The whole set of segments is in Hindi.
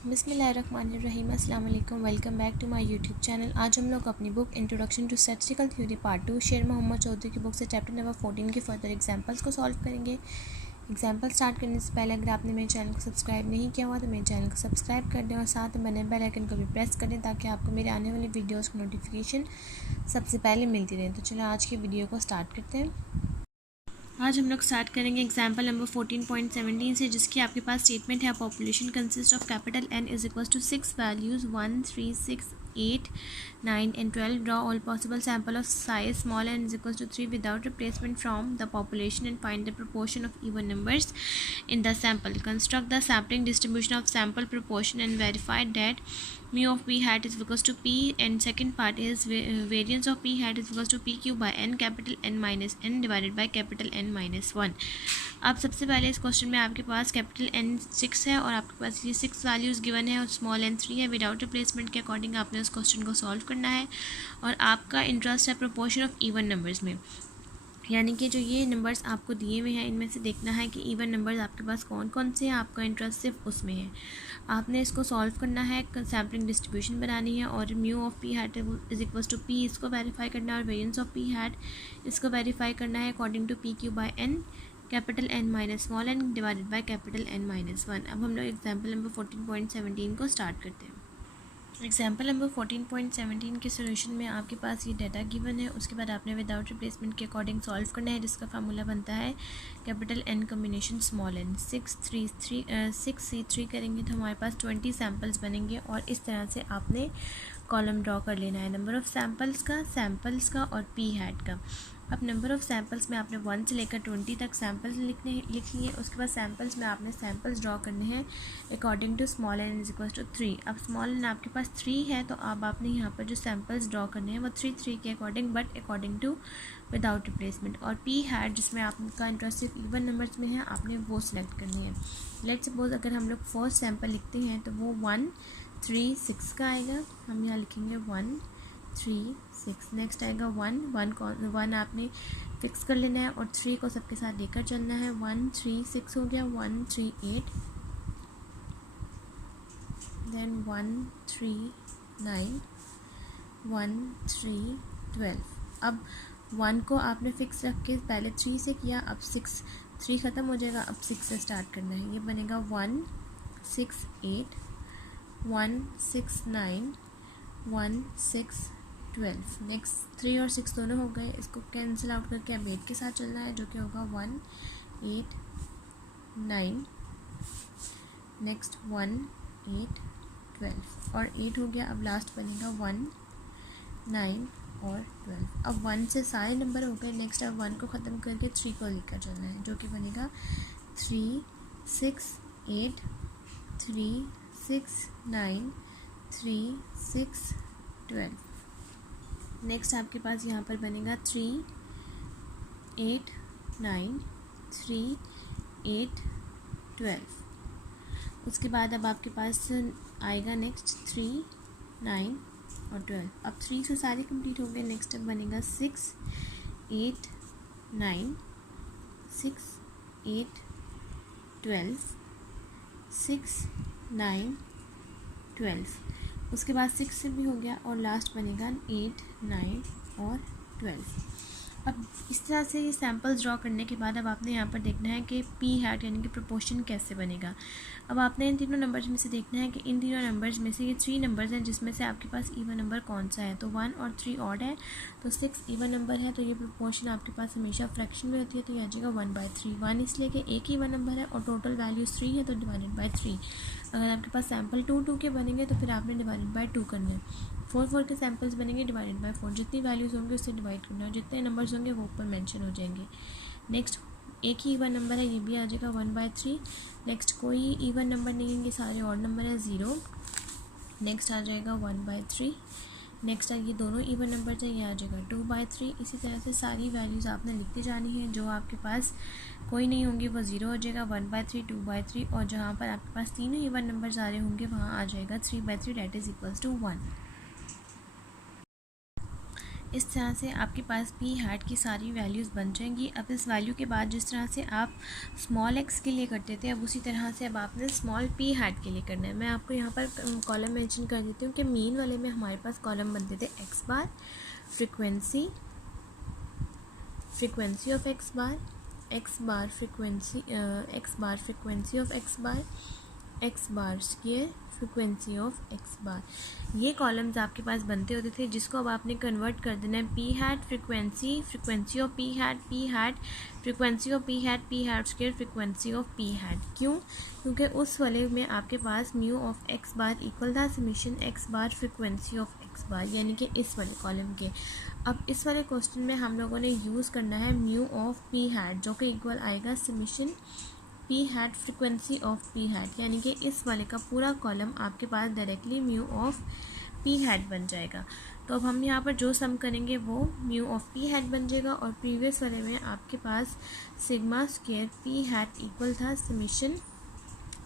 बिस्मिल्लाहिर्रहमानिर्रहीम। अस्सलाम वालेकुम। Welcome back to my YouTube channel. आज हम लोग अपनी book introduction to statistical theory part 2 Sher Mohammad Chaudhary की बुक से चैप्टर नंबर 14 के फर्दर एग्जांपल्स को सॉल्व करेंगे। एग्जांपल स्टार्ट करने से पहले अगर आपने मेरे चैनल को सब्सक्राइब नहीं किया हुआ तो मेरे चैनल को सब्सक्राइब कर दें और साथ में बने बेल आइकन को भी प्रेस कर दें ताकि आपको मेरे आने वाली वीडियोज़ की नोटिफिकेशन सबसे पहले मिलती रहे। तो चलो आज की वीडियो को स्टार्ट करते हैं। आज हम लोग स्टार्ट करेंगे एग्जाम्पल नंबर 14.17 से, जिसकी आपके पास स्टेटमेंट है population consist of capital N is equal to 6 values 1, 3, 6, 8, 9 and 12. Draw all possible sample of size small n is equal to 3 without replacement from the population and find the proportion of even numbers in the sample. Construct the sampling distribution of sample proportion and verify that mu of p hat is equals to p, and second part is variance of p hat is equals to p cube by n capital N minus n divided by capital N minus 1. अब सबसे पहले इस क्वेश्चन में आपके पास कैपिटल N 6 है और आपके पास ये 6 वैल्यूज़ गिवन है और स्मॉल n 3 है। विदाउट रिप्लेसमेंट के अकॉर्डिंग आपने उस क्वेश्चन को सॉल्व करना है और आपका इंटरेस्ट है प्रोपोर्शन ऑफ इवन नंबर्स में, यानी कि जो ये नंबर्स आपको दिए हुए हैं इनमें से देखना है कि इवन नंबर्स आपके पास कौन कौन से हैं। आपका इंटरेस्ट सिर्फ उसमें है। आपने इसको सॉल्व करना है, सैम्पलिंग डिस्ट्रीब्यूशन बनानी है और mu of P hat is equals to P इसको वेरीफाई करना है और वेरिएंस ऑफ पी हैट इसको वेरीफाई करना है according to P Q by N capital N minus small n divided by capital N minus 1। अब हम लोग एग्जाम्पल नंबर 14.17 को स्टार्ट करते हैं। एग्जाम्पल नंबर 14.17 के सोल्यूशन में आपके पास ये डाटा गिवन है, उसके बाद आपने विदाउट रिप्लेसमेंट के अकॉर्डिंग सॉल्व करना है, जिसका फार्मूला बनता है capital N combination small n। 6C3 करेंगे तो हमारे पास 20 सैम्पल्स बनेंगे और इस तरह से आपने कॉलम ड्रॉ कर लेना है नंबर ऑफ़ सैम्पल्स का और पी हैट का। अब नंबर ऑफ़ सैम्पल्स में आपने 1 से लेकर 20 तक सैम्पल्स लिख लिए। उसके बाद सैम्पल्स में आपने सैम्पल्स ड्रॉ करने हैं according to small n is equal to 3। अब स्मॉल n आपके पास 3 है तो अब आपने यहाँ पर जो सैम्पल्स ड्रॉ करने हैं वो 3 के according but according to without replacement. और पी हैट जिसमें आपका इंटरेस्ट सिर्फ इवन नंबर्स में है आपने वो सिलेक्ट करनी है। लेट्स सपोज अगर हम लोग फर्स्ट सैम्पल लिखते हैं तो वो 1, 3, 6 का आएगा। हम यहाँ लिखेंगे 1, 3, 6। नेक्स्ट आएगा 1 आपने फिक्स कर लेना है और 3 को सबके साथ लेकर चलना है। 1, 3, 6 हो गया। 1, 3, 8, देन 1, 3, 9, 1, 3, 12। अब 1 को आपने फिक्स रख के पहले 3 से किया, अब 3 ख़त्म हो जाएगा, अब 6 से स्टार्ट करना है। ये बनेगा 1, 6, 8, 1, 6, 9, 1, 6, 12। नेक्स्ट 3 और 6 दोनों हो गए, इसको कैंसिल आउट करके अब 8 के साथ चलना है जो कि होगा 1, 8, 9, नेक्स्ट 1, 8, 12 और 8 हो गया। अब लास्ट बनेगा 1, 9 और 12। अब 1 से सारे नंबर हो गए। नेक्स्ट अब 1 को ख़त्म करके 3 को लेकर चलना है जो कि बनेगा 3, 6, 8, 3, 6, 9, 3, 6, 12। नेक्स्ट आपके पास यहाँ पर बनेगा 3, 8, 9, 3, 8, 12। उसके बाद अब आपके पास आएगा नेक्स्ट 3, 9 और 12। अब 3 से सारे कंप्लीट हो गए। नेक्स्ट अब बनेगा 6, 8, 9, 6, 8, 12, 6, 9, 12। उसके बाद 6 से भी हो गया और लास्ट बनेगा 8, 9 और 12। अब इस तरह से ये सैम्पल्स ड्रॉ करने के बाद अब आपने यहाँ पर देखना है कि पी हैट यानी कि प्रोपोर्शन कैसे बनेगा। अब आपने इन तीनों नंबर्स में से देखना है कि इन तीनों नंबर्स में से ये 3 नंबर्स हैं जिसमें से आपके पास इवन नंबर कौन सा है। तो 1 और 3 ऑड है तो 6 इवन नंबर है, तो ये प्रोपोर्शन आपके पास हमेशा फ्रैक्शन में होती है, तो ये आ जाएगा 1/3। 1 इसलिए कि एक ही इवन नंबर है और टोटल वैल्यूज़ 3 है तो डिवाइडेड बाई 3। अगर आपके पास सैम्पल 2 के बनेंगे तो फिर आपने डिवाइडेड बाई 2 करना है। 4 के सैम्पल्स बनेंगे डिवाइडेड बाई 4। जितनी वैल्यूज़ होंगे उससे डिवाइड करना है, जितने नंबर्स होंगे वो ऊपर मेंशन हो जाएंगे। नेक्स्ट एक ही इवन नंबर है, ये भी आ जाएगा 1/3। नेक्स्ट कोई इवन नंबर नहीं है, ये सारे ऑड नंबर है 0। नेक्स्ट आ जाएगा 1/3। नेक्स्ट ये दोनों इवन नंबर्स हैं, ये आ जाएगा 2/3। इसी तरह से सारी वैल्यूज़ आपने लिखती जानी है। जो आपके पास कोई नहीं होंगी वो 0 हो जाएगा, 1/3, 2/3 और जहाँ पर आपके पास तीनों इवन नंबर्स आ रहे होंगे वहाँ आ जाएगा 3/3 डेट इज़ इक्वल्स टू 1। इस तरह से आपके पास पी हैट की सारी वैल्यूज़ बन जाएंगी। अब इस वैल्यू के बाद जिस तरह से आप स्मॉल एक्स के लिए करते थे, अब उसी तरह से अब आपने स्मॉल पी हैट के लिए करना है। मैं आपको यहाँ पर कॉलम मेंशन कर देती हूँ कि मीन वाले में हमारे पास कॉलम बनते थे X bar, frequency of X bar frequency of X bar square frequency of X bar. ये कॉलम्स आपके पास बनते होते थे, जिसको अब आपने कन्वर्ट कर देना है P hat frequency of P hat frequency of P hat square frequency of P hat. क्यों? क्योंकि उस वाले में आपके पास mu of X bar equal था summation X bar frequency of X bar, यानी कि इस वाले कॉलम के। अब इस वाले क्वेश्चन में हम लोगों ने यूज़ करना है म्यू ऑफ पी हैट, जो कि इक्वल आएगा summation P hat frequency of P hat, यानी कि इस वाले का पूरा कॉलम आपके पास directly mu of P hat बन जाएगा। तो अब हम यहाँ पर जो सम करेंगे वो म्यू ऑफ पी हैट बन जाएगा, और प्रीवियस वाले में आपके पास sigma square P hat equal था summation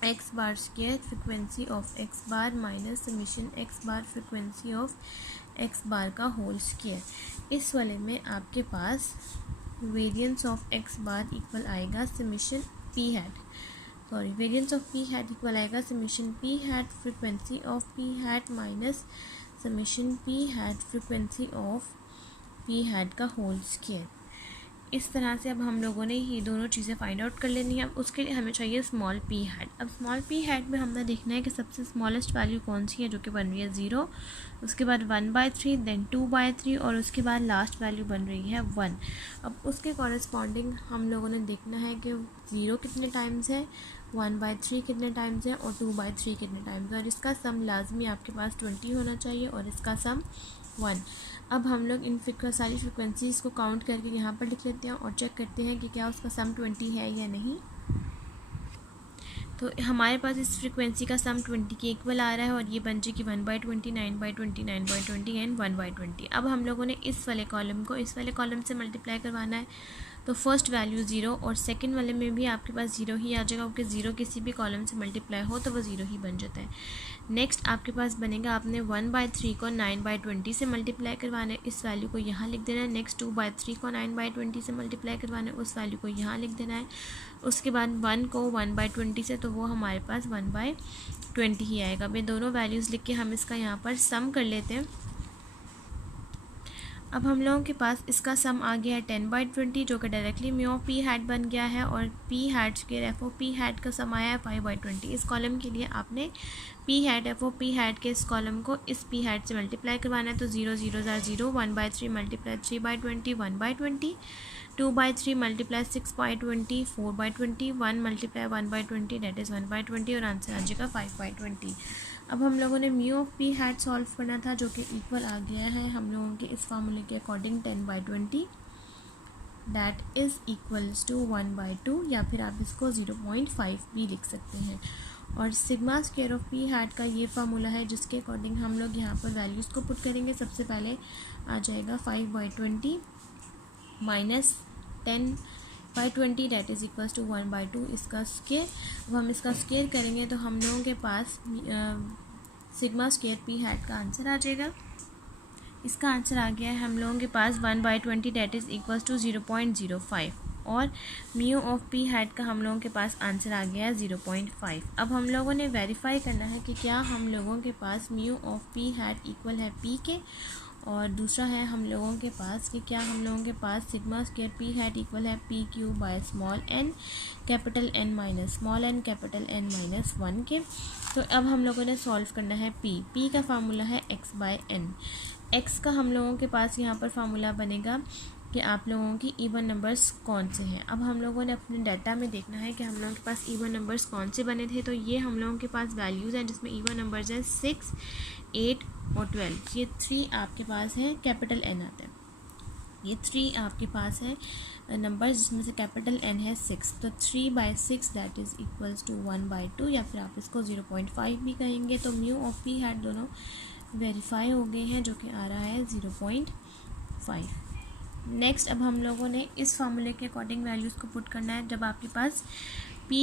X bar square frequency of X bar minus summation X bar frequency of X bar का होल स्क्वायर। इस वाले में आपके पास variance of X bar equal आएगा summation variance of P hat equal आएगा summation P hat frequency of P hat minus summation P hat frequency of P hat का होल स्क्वायर। इस तरह से अब हम लोगों ने ये दोनों चीज़ें फाइंड आउट कर लेनी है। अब उसके लिए हमें चाहिए स्मॉल पी हैट। अब स्मॉल पी हैट में हमने देखना है कि सबसे स्मॉलेस्ट वैल्यू कौन सी है, जो कि बन रही है 0, उसके बाद 1/3, देन 2/3, और उसके बाद लास्ट वैल्यू बन रही है 1। अब उसके कॉरेस्पॉन्डिंग हम लोगों ने देखना है कि 0 कितने टाइम्स है, 1/3 कितने टाइम्स है, और 2/3 कितने टाइम्स है, और इसका सम लाजमी आपके पास 20 होना चाहिए, और इसका सम 1। अब हम लोग इन सारी फ्रिक्वेंसीज़ को काउंट करके यहाँ पर लिख लेते हैं और चेक करते हैं कि क्या उसका सम 20 है या नहीं। तो हमारे पास इस फ्रिक्वेंसी का सम 20 के इक्वल आ रहा है, और ये बन जाएगी 1/20, 9/20, 9/20 एंड 1/20। अब हम लोगों ने इस वाले कॉलम को इस वाले कॉलम से मल्टीप्लाई करवाना है, तो फर्स्ट वैल्यू 0, और सेकंड वाले में भी आपके पास 0 ही आ जाएगा, क्योंकि 0 किसी भी कॉलम से मल्टीप्लाई हो तो वो 0 ही बन जाता है। नेक्स्ट आपके पास बनेगा, आपने 1/3 को 9/20 से मल्टीप्लाई करवाना है, इस वैल्यू को यहाँ लिख देना है। नेक्स्ट 2/3 को 9/20 से मल्टीप्लाई करवाना है, उस वैल्यू को यहाँ लिख देना है। उसके बाद 1 को 1/20 से, तो वो हमारे पास 1/20 ही आएगा। अब ये दोनों वैल्यूज़ लिख के हम इसका यहाँ पर सम कर लेते हैं। अब हम लोगों के पास इसका सम आ गया है 10/20, जो कि directly mu of P hat बन गया है, और p hat square f o p hat का सम आया है 5/20। इस कॉलम के लिए आपने p hat f o p hat के इस कॉलम को इस पी हैट से मल्टीप्लाई करवाना है, तो 0 0 0, 1/3 multiply 3/20, 1/20, 2/3 multiply 6/20, 4/20, 1 multiply 1/20, that is 1/20, और आंसर आ जाएगा 5/20। अब हम लोगों ने mu of P hat solve करना था, जो कि इक्वल आ गया है हम लोगों के इस फार्मूले के according 10/20, that is equals to 1/2, या फिर आप इसको 0.5 भी लिख सकते हैं। और sigma square of P hat का ये फार्मूला है, जिसके अकॉर्डिंग हम लोग यहाँ पर वैल्यूज़ को पुट करेंगे। सबसे पहले आ जाएगा 5/20 minus 10/20, that is equals to 1/2, इसका स्क्वायर। अब हम इसका स्क्वायर करेंगे तो हम लोगों के पास सिग्मा स्क्वायर पी हैट का आंसर आ जाएगा। इसका आंसर आ गया है हम लोगों के पास 1/20, डेट इज़ इक्वल्स टू 0.05, और म्यू ऑफ पी हैट का हम लोगों के पास आंसर आ गया है 0.5। अब हम लोगों ने वेरीफाई करना है कि क्या हम लोगों के पास mu of P hat equal है पी के, और दूसरा है हम लोगों के पास कि क्या हम लोगों के पास sigma square P hat equal है P Q by small n capital N minus small n capital N minus 1 के। तो अब हम लोगों ने सॉल्व करना है p का फार्मूला है x/n। x का हम लोगों के पास यहाँ पर फार्मूला बनेगा कि आप लोगों की इवन नंबर्स कौन से हैं। अब हम लोगों ने अपने डाटा में देखना है कि हम लोगों के पास इवन नंबर्स कौन से बने थे। तो ये हम लोगों के पास वैल्यूज़ हैं जिसमें इवन नंबर्स हैं 6, 8 और 12। ये 3 आपके पास है, कैपिटल N आता है। ये 3 आपके पास है नंबर्स जिसमें से कैपिटल N है 6। तो 3/6 दैट इज़ इक्वल्स टू 1/2, या फिर आप इसको 0.5 भी कहेंगे। तो म्यू ऑफ पी हैट दोनों वेरीफाई हो गए हैं, जो कि आ रहा है 0.5। नेक्स्ट अब हम लोगों ने इस फार्मूले के अकॉर्डिंग वैल्यूज़ को पुट करना है। जब आपके पास p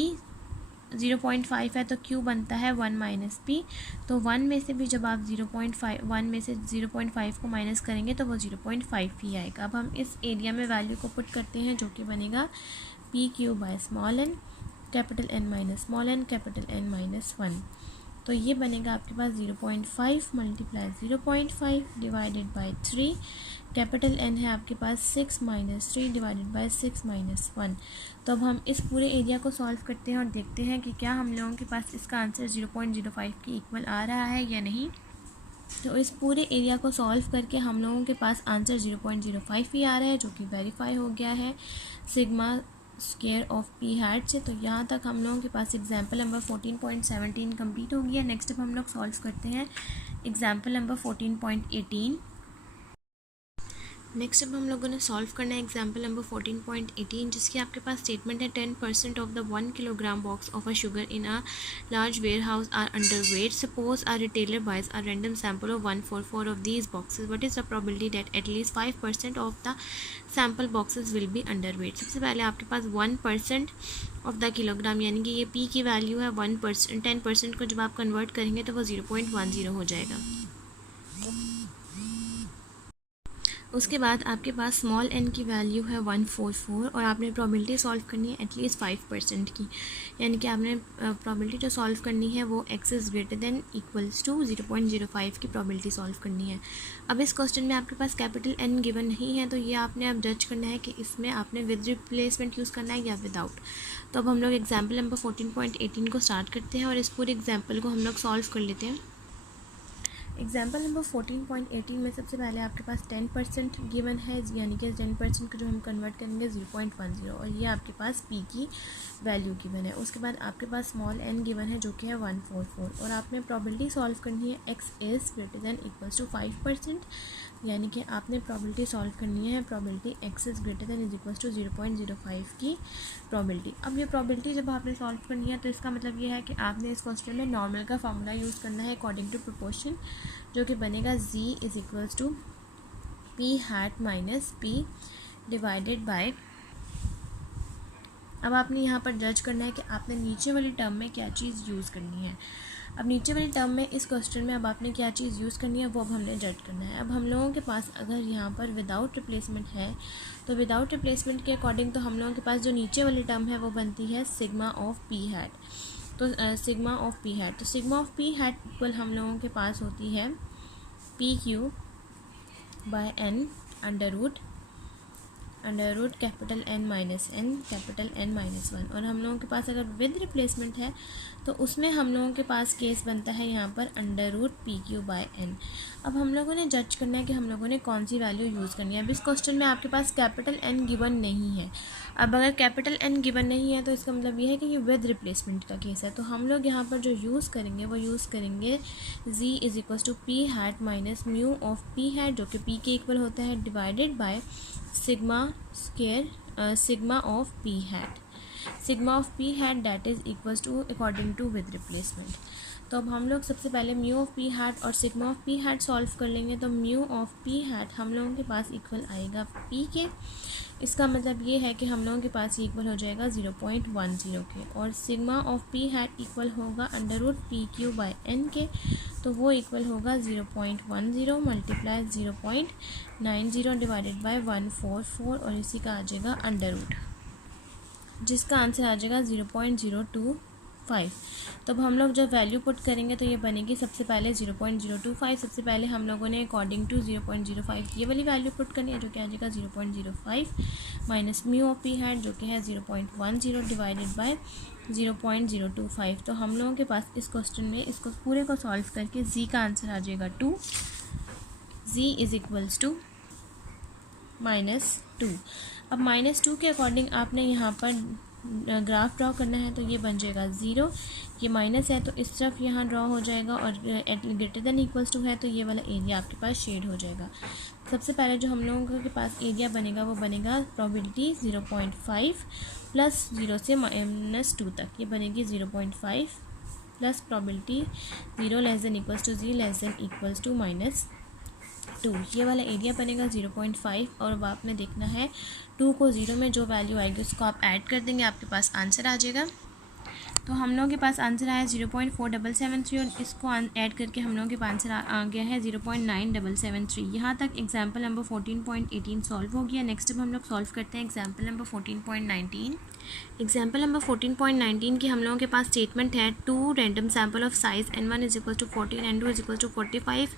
0.5 है तो Q बनता है 1 माइनस P। तो 1 में से भी जब आप 1 में से 0.5 को माइनस करेंगे तो वो 0.5 ही आएगा। अब हम इस एरिया में वैल्यू को पुट करते हैं जो कि बनेगा PQ bye small n capital N minus small n capital N minus 1। तो ये बनेगा आपके पास 0.5 multiply 0.5 divided by 3 capital N है आपके पास 6 माइनस 3 डिवाइडेड बाय 6 माइनस 1। तो अब हम इस पूरे एरिया को सॉल्व करते हैं और देखते हैं कि क्या हम लोगों के पास इसका आंसर 0.05 के इक्वल आ रहा है या नहीं। तो इस पूरे एरिया को सॉल्व करके हम लोगों के पास आंसर 0.05 ही आ रहा है जो कि वेरीफाई हो गया है sigma square of P hat से। तो यहाँ तक हम लोगों के पास एग्जाम्पल नंबर 14.17 कंप्लीट हो गया। नेक्स्ट अब हम लोग सॉल्व करते हैं एग्जाम्पल नंबर 14.18। नेक्स्ट अब हम लोगों ने सॉल्व करना है एग्जाम्पल नंबर 14.18 जिसकी आपके पास स्टेटमेंट है 10% of the 1 kilogram box of a sugar in a large warehouse are underweight. Suppose a retailer buys a random sample of 144 of these boxes. What is the probability that at least 5% of the sample boxes will be underweight. सबसे पहले आपके पास 1% ऑफ द किलोग्राम यानी कि ये पी की वैल्यू है 1%। 10% को जब आप कन्वर्ट करेंगे तो वो 0.10 हो जाएगा। उसके बाद आपके पास स्मॉल n की वैल्यू है 144 और आपने प्रोबेबिलिटी सॉल्व करनी है एटलीस्ट 5% की, यानी कि आपने प्रोबेबिलिटी जो सॉल्व करनी है वो x is greater than equals to 0.05 की प्रोबेबिलिटी सॉल्व करनी है। अब इस क्वेश्चन में आपके पास कैपिटल N गिवन नहीं है तो ये आपने अब जज करना है कि इसमें आपने विद रिप्लेसमेंट यूज़ करना है या विदाउट। तो अब हम लोग एग्जाम्पल नंबर 14.18 को स्टार्ट करते हैं और इस पूरे एग्जाम्पल को हम लोग सॉल्व कर लेते हैं। एग्जाम्पल नंबर 14.18 में सबसे पहले आपके पास 10% गिवन है यानी कि 10% को जो हम कन्वर्ट करेंगे 0.10 और ये आपके पास p की वैल्यू गिवन है। उसके बाद आपके पास स्मॉल n गिवन है जो कि है 144 और आपने प्रोबेबिलिटी सॉल्व करनी है x is greater than equals to 5%, यानी कि आपने प्रोबेबिलिटी सॉल्व करनी है probability x is greater than is equals to 0.05 की प्रोबेबिलिटी। अब ये प्रोबेबिलिटी जब आपने सॉल्व करनी है तो इसका मतलब ये है कि आपने इस क्वेश्चन में नॉर्मल का फार्मूला यूज़ करना है अकॉर्डिंग टू प्रोपोर्शन जो कि बनेगा z is equals to p hat minus p divided by. अब आपने यहाँ पर जज करना है कि आपने नीचे वाली टर्म में क्या चीज़ यूज़ करनी है। अब नीचे वाली टर्म में इस क्वेश्चन में अब आपने क्या चीज़ यूज़ करनी है वो अब हमने जज करना है। अब हम लोगों के पास अगर यहाँ पर विदाउट रिप्लेसमेंट है तो विदाउट रिप्लेसमेंट के अकॉर्डिंग तो हम लोगों के पास जो नीचे वाली टर्म है वो बनती है सिग्मा ऑफ पी हैट। तो सिग्मा ऑफ पी हैट, तो sigma of P hat equal हम लोगों के पास होती है P Q by n under root capital N minus N capital N minus 1। और हम लोगों के पास अगर विद रिप्लेसमेंट है तो उसमें हम लोगों के पास केस बनता है यहाँ पर under root P Q by n. अब हम लोगों ने जज करना है कि हम लोगों ने कौन सी वैल्यू यूज़ करनी है। अब इस क्वेश्चन में आपके पास कैपिटल N गिवन नहीं है। अब अगर कैपिटल N गिवन नहीं है तो इसका मतलब ये है कि ये विद रिप्लेसमेंट का केस है। तो हम लोग यहाँ पर जो यूज़ करेंगे वो यूज़ करेंगे z is equals to p hat minus mu of P hat जो कि p के इक्वल होता है divided by sigma square sigma of P hat, sigma of P hat that is equals to according to with replacement. तो अब हम लोग सबसे पहले म्यू ऑफ पी हैट और sigma of P hat solve कर लेंगे। तो म्यू ऑफ पी हैट हम लोगों के पास इक्वल आएगा p के। इसका मतलब ये है कि हम लोगों के पास ये इक्वल हो जाएगा 0.10 के और sigma of P hat equal होगा under root P Q by N के। तो वो इक्वल होगा 0.10 मल्टीप्लाई 0.90 डिवाइडेड बाय 144 और इसी का आ जाएगा अंडर रूट जिसका आंसर आ जाएगा 0.025। तो अब हम लोग जब वैल्यू पुट करेंगे तो ये बनेगी सबसे पहले 0.025। सबसे पहले हम लोगों ने अकॉर्डिंग टू 0.05 ये वाली वैल्यू पुट करनी है जो कि आ जाएगा 0.05 minus mu of P hat जो कि है 0.10 डिवाइडेड बाय 0.025। तो हम लोगों के पास इस क्वेश्चन में इसको पूरे को सॉल्व करके z का आंसर आ जाएगा 2। z is equals to -2। अब -2 के अकॉर्डिंग आपने यहाँ पर ग्राफ ड्रॉ करना है तो ये बन जाएगा 0, ये माइनस है तो इस तरफ यहाँ ड्रॉ हो जाएगा और ग्रेटर देन इक्वल्स टू है तो ये वाला एरिया आपके पास शेड हो जाएगा। सबसे पहले जो हम लोगों के पास एरिया बनेगा वो बनेगा प्रोबेबिलिटी 0.5 प्लस 0 से -2 तक, ये बनेगी 0.5 plus probability 0 less than equals to z less than equals to -2, ये वाला एरिया बनेगा 0.5। और अब आपने देखना है 2 को 0 में जो वैल्यू आएगी उसको आप ऐड कर देंगे आपके पास आंसर आ जाएगा तो हम लोगों के पास आंसर आया 0.4773 और इसको ऐड करके हम लोगों के पास आंसर आ गया है 0.9773। यहाँ तक एग्जाम्पल नंबर 14.18 सॉल्व हो गया। नेक्स्ट अब हम लोग सॉल्व करते हैं एग्जाम्पल नंबर 14.19। एग्जाम्पल नंबर 14.19 की हम लोगों के पास स्टेटमेंट है 2 random sample of size n1 is equal to 14 n2 is equal to 45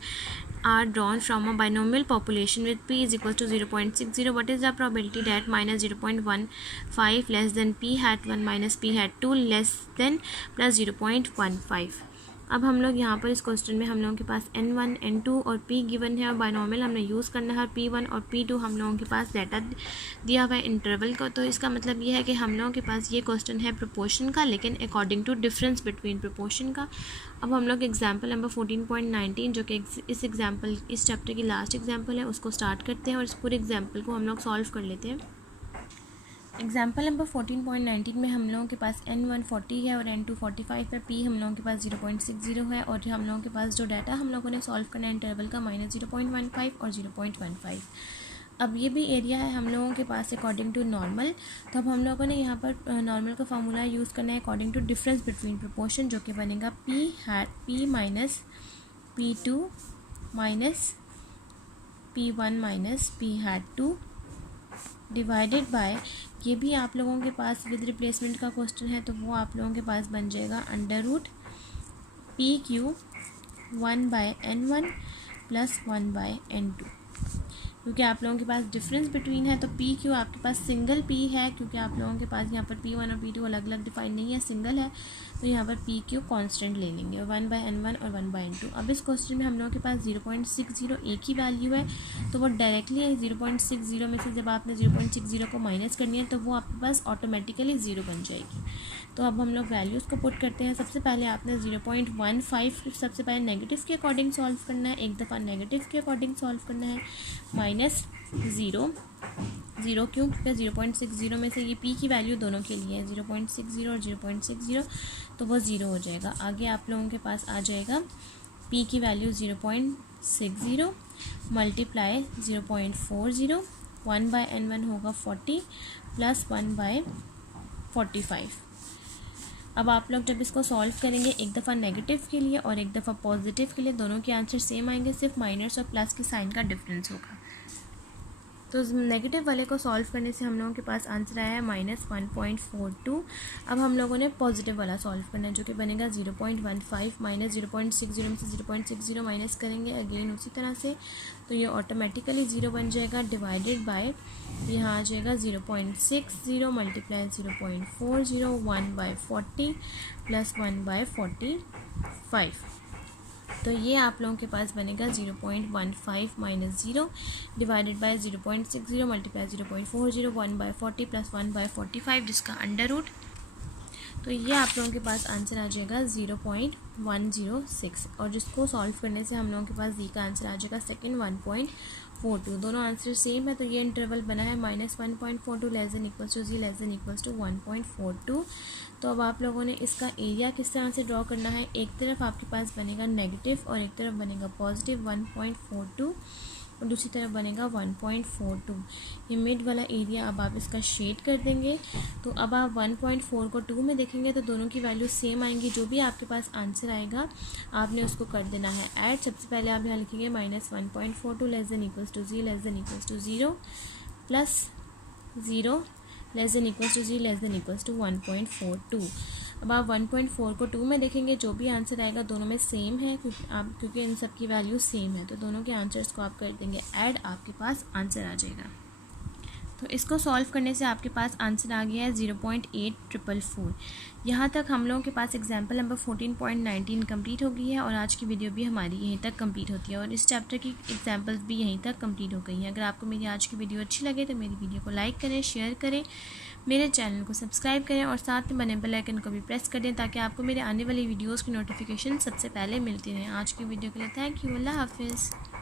are drawn from a binomial population with p is equal to 0.60. What is the probability that minus 0.15 less than p hat 1 minus p hat 2 less than plus 0.15? अब हम लोग यहाँ पर इस क्वेश्चन में हम लोगों के पास n1 n2 और p गिवन है और बाइनोमियल हमने यूज़ करना है। p1 और p2 हम लोगों के पास डाटा दिया हुआ है इंटरवल का। तो इसका मतलब ये है कि हम लोगों के पास ये क्वेश्चन है प्रोपोर्शन का, लेकिन according to difference between proportion का। अब हम लोग एग्जाम्पल नंबर 14.19 जो कि इस चैप्टर की लास्ट एग्जाम्पल है उसको स्टार्ट करते हैं और इस पूरे एग्जाम्पल को हम लोग सॉल्व कर लेते हैं। एग्जाम्पल नंबर 14.19 में हम लोगों के पास n1 40 है और n2 45 है। p हम लोगों के पास 0.60 है और हम लोगों के पास जो डाटा हम लोगों ने सॉल्व करना है इंटरवल का -0.15 और 0.15। अब ये भी एरिया है हम लोगों के पास अकॉर्डिंग टू नॉर्मल। तो अब हम लोगों ने यहाँ पर नॉर्मल का फार्मूला यूज़ करना है according to difference between proportion, जो कि बनेगा p minus p2 minus p1 minus p hat 2 divided by, ये भी आप लोगों के पास विद रिप्लेसमेंट का क्वेश्चन है तो वो आप लोगों के पास बन जाएगा under root PQ 1/n1 plus 1/n2। क्योंकि आप लोगों के पास डिफरेंस बिटवीन है तो PQ आपके पास सिंगल P है, क्योंकि आप लोगों के पास यहाँ पर P1 और P2 अलग अलग डिफाइन नहीं है, सिंगल है। तो यहाँ पर PQ कांस्टेंट ले लेंगे और 1/n1 और 1/n2। अब इस क्वेश्चन में हम लोगों के पास 0.60 एक ही वैल्यू है तो वो डायरेक्टली 0.60 में से जब आपने 0.60 को माइनस करनी है तो वो आपके पास ऑटोमेटिकली 0 बन जाएगी। तो अब हम लोग वैल्यूज़ को पुट करते हैं। सबसे पहले आपने 0.15 सबसे पहले नेगेटिव के अकॉर्डिंग सॉल्व करना है, एक दफ़ा नेगेटिव के अकॉर्डिंग सॉल्व करना है, माइनस 0 क्यों? क्योंकि 0.60 में से ये p की वैल्यू दोनों के लिए है 0.60 और 0.60, तो वो 0 हो जाएगा। आगे आप लोगों के पास आ जाएगा p की वैल्यू 0.60 मल्टीप्लाई 0.40, 1/n1 होगा 40 प्लस 1/45। अब आप लोग जब इसको सॉल्व करेंगे एक दफ़ा नेगेटिव के लिए और एक दफ़ा पॉजिटिव के लिए, दोनों के आंसर सेम आएंगे, सिर्फ माइनस और प्लस के साइन का डिफरेंस होगा। तो नेगेटिव वाले को सॉल्व करने से हम लोगों के पास आंसर आया है -1.42। अब हम लोगों ने पॉजिटिव वाला सॉल्व करना है जो कि बनेगा 0.15 माइनस 0.60 में से 0.60 माइनस करेंगे अगेन उसी तरह से, तो ये ऑटोमेटिकली 0 बन जाएगा। डिवाइडेड बाय यहाँ आ जाएगा 0.60 मल्टीप्लाई 0.40 1/40 प्लस 1/45। तो ये आप लोगों के पास बनेगा 0.15 minus 0 divided by 0.60 multiply 0.40 1/40 plus 1/45 जिसका अंडर रूट, तो ये आप लोगों के पास आंसर आ जाएगा 0.106 और जिसको सॉल्व करने से हम लोगों के पास डी का आंसर आ जाएगा सेकंड 1.42। दोनों आंसर सेम है तो ये इंटरवल बना है -1.42 less than equals to 0 less than equals to 1.42। तो अब आप लोगों ने इसका एरिया किस तरह से ड्रॉ करना है, एक तरफ आपके पास बनेगा नेगेटिव और एक तरफ बनेगा पॉजिटिव 1.42 और दूसरी तरफ बनेगा 1.42। ये मिड वाला एरिया अब आप इसका शेड कर देंगे। तो अब आप 1.4 को 2 में देखेंगे तो दोनों की वैल्यू सेम आएंगी। जो भी आपके पास आंसर आएगा आपने उसको कर देना है ऐड। सबसे पहले आप यहाँ लिखेंगे -1.42 less than equals to 0 less than equals to 0 plus 0 less than equals to 0 less than equals to 1.42। अब आप 1.4 को 2 में देखेंगे, जो भी आंसर आएगा दोनों में सेम है क्योंकि इन सब की वैल्यू सेम है, तो दोनों के आंसर्स को आप कर देंगे ऐड, आपके पास आंसर आ जाएगा। तो इसको सॉल्व करने से आपके पास आंसर आ गया है 0.8444। यहाँ तक हम लोगों के पास एग्जाम्पल नंबर 14.19 कंप्लीट हो गई है और आज की वीडियो भी हमारी यहीं तक कंप्लीट होती है और इस चैप्टर की एग्जाम्पल्स भी यहीं तक कंप्लीट हो गई हैं। अगर आपको मेरी आज की वीडियो अच्छी लगे तो मेरी वीडियो को लाइक करें, शेयर करें, मेरे चैनल को सब्सक्राइब करें और साथ में बने बेल आइकन को भी प्रेस कर दें ताकि आपको मेरे आने वाली वीडियोज़ की नोटिफिकेशन सबसे पहले मिलती रहे। आज की वीडियो के लिए थैंक यू, अल्लाह हाफिज़।